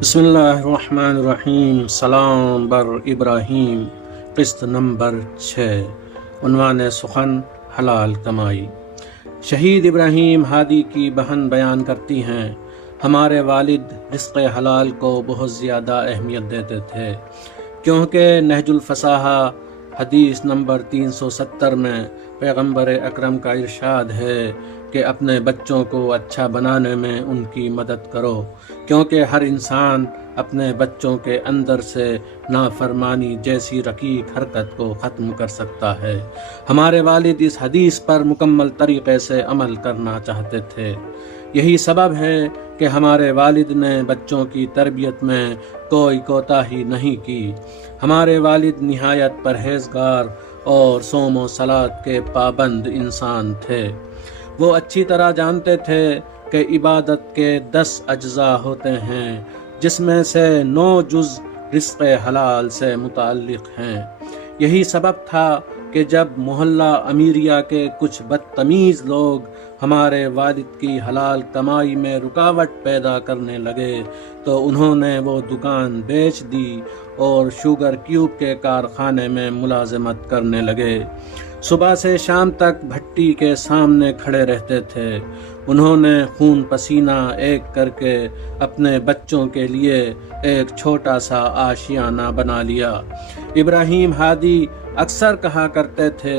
بسم اللہ الرحمن الرحیم۔ سلام بر ابراہیم، قسط نمبر 6، عنوان سخن حلال کمائی۔ شہید ابراہیم ہادی کی بہن بیان کرتی ہیں، ہمارے والد رزق حلال کو بہت زیادہ اہمیت دیتے تھے، کیونکہ نہج الفصاحہ حدیث نمبر 370 میں پیغمبر اکرم کا ارشاد ہے کہ اپنے بچوں کو اچھا بنانے میں ان کی مدد کرو، کیونکہ ہر انسان اپنے بچوں کے اندر سے نافرمانی جیسی رقیق حرکت کو ختم کر سکتا ہے۔ ہمارے والد اس حدیث پر مکمل طریقے سے عمل کرنا چاہتے تھے۔ یہی سبب ہے کہ ہمارے والد نے بچوں کی تربیت میں کوئی کوتاہی نہیں کی۔ ہمارے والد نہایت پرہیزگار اور صوم و صلاۃ کے پابند انسان تھے۔ وہ اچھی طرح جانتے تھے کہ عبادت کے 10 اجزاء ہوتے ہیں، جس میں سے 9 جز رزق حلال سے متعلق ہیں۔ یہی سبب تھا کہ جب محلہ امیریہ کے کچھ بدتمیز لوگ ہمارے والد کی حلال کمائی میں رکاوٹ پیدا کرنے لگے تو انہوں نے وہ دکان بیچ دی اور شوگر کیوب کے کارخانے میں ملازمت کرنے لگے۔ صبح سے شام تک بھٹی کے سامنے کھڑے رہتے تھے۔ انہوں نے خون پسینہ ایک کر کے اپنے بچوں کے لیے ایک چھوٹا سا آشیانہ بنا لیا۔ ابراہیم ہادی اکثر کہا کرتے تھے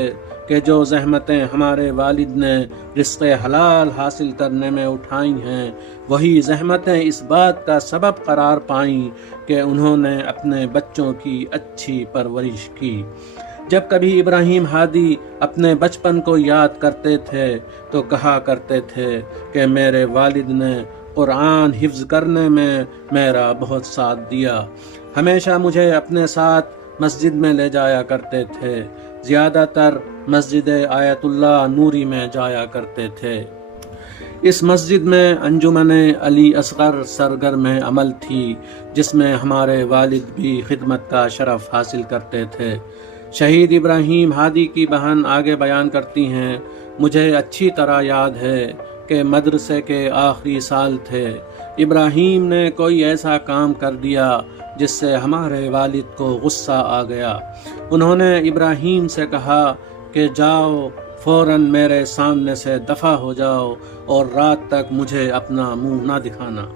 کہ جو زحمتیں ہمارے والد نے رزق حلال حاصل کرنے میں اٹھائی ہیں، وہی زحمتیں اس بات کا سبب قرار پائیں کہ انہوں نے اپنے بچوں کی اچھی پرورش کی۔ جب کبھی ابراہیم ہادی اپنے بچپن کو یاد کرتے تھے تو کہا کرتے تھے کہ میرے والد نے قرآن حفظ کرنے میں میرا بہت ساتھ دیا۔ ہمیشہ مجھے اپنے ساتھ مسجد میں لے جایا کرتے تھے، زیادہ تر مسجد آیت اللہ نوری میں جایا کرتے تھے۔ اس مسجد میں انجمن علی اصغر سرگرم عمل تھی، جس میں ہمارے والد بھی خدمت کا شرف حاصل کرتے تھے۔ شہید ابراہیم ہادی کی بہن آگے بیان کرتی ہیں، مجھے اچھی طرح یاد ہے کہ مدرسے کے آخری سال تھے۔ ابراہیم نے کوئی ایسا کام کر دیا جس سے ہمارے والد کو غصہ آ گیا۔ انہوں نے ابراہیم سے کہا کہ جاؤ، فوراً میرے سامنے سے دفع ہو جاؤ اور رات تک مجھے اپنا منہ نہ دکھانا۔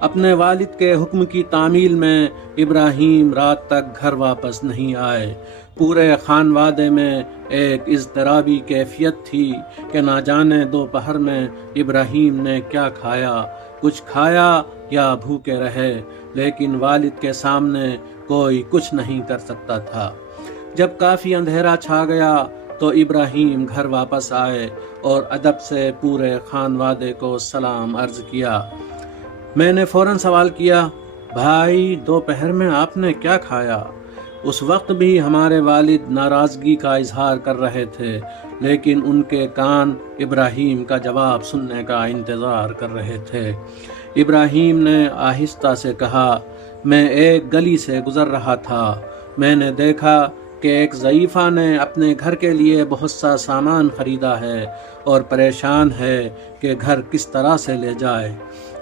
اپنے والد کے حکم کی تعمیل میں ابراہیم رات تک گھر واپس نہیں آئے۔ پورے خانوادے میں ایک اضطرابی کیفیت تھی کہ نہ جانے دوپہر میں ابراہیم نے کیا کھایا، کچھ کھایا یا بھوکے رہے، لیکن والد کے سامنے کوئی کچھ نہیں کر سکتا تھا۔ جب کافی اندھیرا چھا گیا تو ابراہیم گھر واپس آئے اور ادب سے پورے خانوادے کو سلام عرض کیا۔ میں نے فوراً سوال کیا، بھائی دوپہر میں آپ نے کیا کھایا؟ اس وقت بھی ہمارے والد ناراضگی کا اظہار کر رہے تھے، لیکن ان کے کان ابراہیم کا جواب سننے کا انتظار کر رہے تھے۔ ابراہیم نے آہستہ سے کہا، میں ایک گلی سے گزر رہا تھا، میں نے دیکھا کہ ایک ضعیفہ نے اپنے گھر کے لیے بہت سا سامان خریدا ہے اور پریشان ہے کہ گھر کس طرح سے لے جائے۔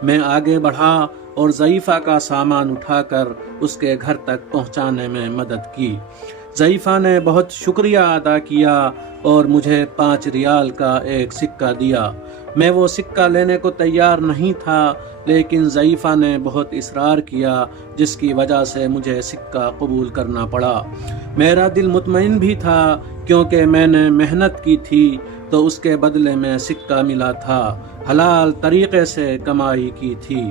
میں آگے بڑھا اور ضعیفہ کا سامان اٹھا کر اس کے گھر تک پہنچانے میں مدد کی۔ ضعیفہ نے بہت شکریہ ادا کیا اور مجھے 5 ریال کا ایک سکہ دیا۔ میں وہ سکہ لینے کو تیار نہیں تھا، لیکن ضعیفہ نے بہت اصرار کیا، جس کی وجہ سے مجھے سکہ قبول کرنا پڑا۔ میرا دل مطمئن بھی تھا، کیونکہ میں نے محنت کی تھی تو اس کے بدلے میں سکہ ملا تھا، حلال طریقے سے کمائی کی تھی۔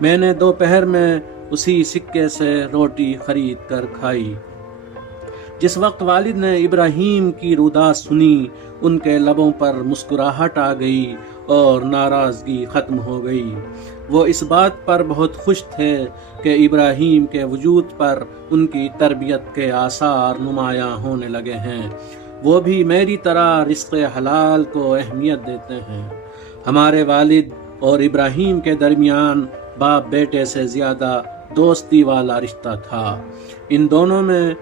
میں نے دوپہر میں اسی سکے سے روٹی خرید کر کھائی۔ جس وقت والد نے ابراہیم کی روداد سنی، ان کے لبوں پر مسکراہٹ آ گئی اور ناراضگی ختم ہو گئی۔ وہ اس بات پر بہت خوش تھے کہ ابراہیم کے وجود پر ان کی تربیت کے آثار نمایاں ہونے لگے ہیں۔ وہ بھی میری طرح رزق حلال کو اہمیت دیتے ہیں۔ ہمارے والد اور ابراہیم کے درمیان باپ بیٹے سے زیادہ دوستی والا رشتہ تھا۔ ان دونوں میں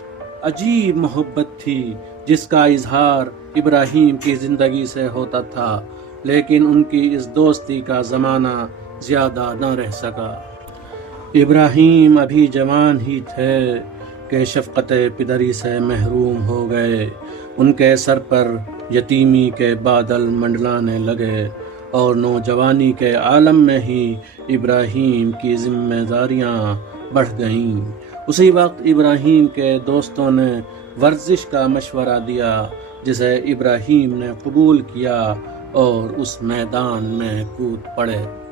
عجیب محبت تھی، جس کا اظہار ابراہیم کی زندگی سے ہوتا تھا، لیکن ان کی اس دوستی کا زمانہ زیادہ نہ رہ سکا۔ ابراہیم ابھی جوان ہی تھے کہ شفقت پدری سے محروم ہو گئے۔ ان کے سر پر یتیمی کے بادل منڈلانے لگے اور نوجوانی کے عالم میں ہی ابراہیم کی ذمہ داریاں بڑھ گئیں۔ اسی وقت ابراہیم کے دوستوں نے ورزش کا مشورہ دیا، جسے ابراہیم نے قبول کیا اور اس میدان میں کود پڑے۔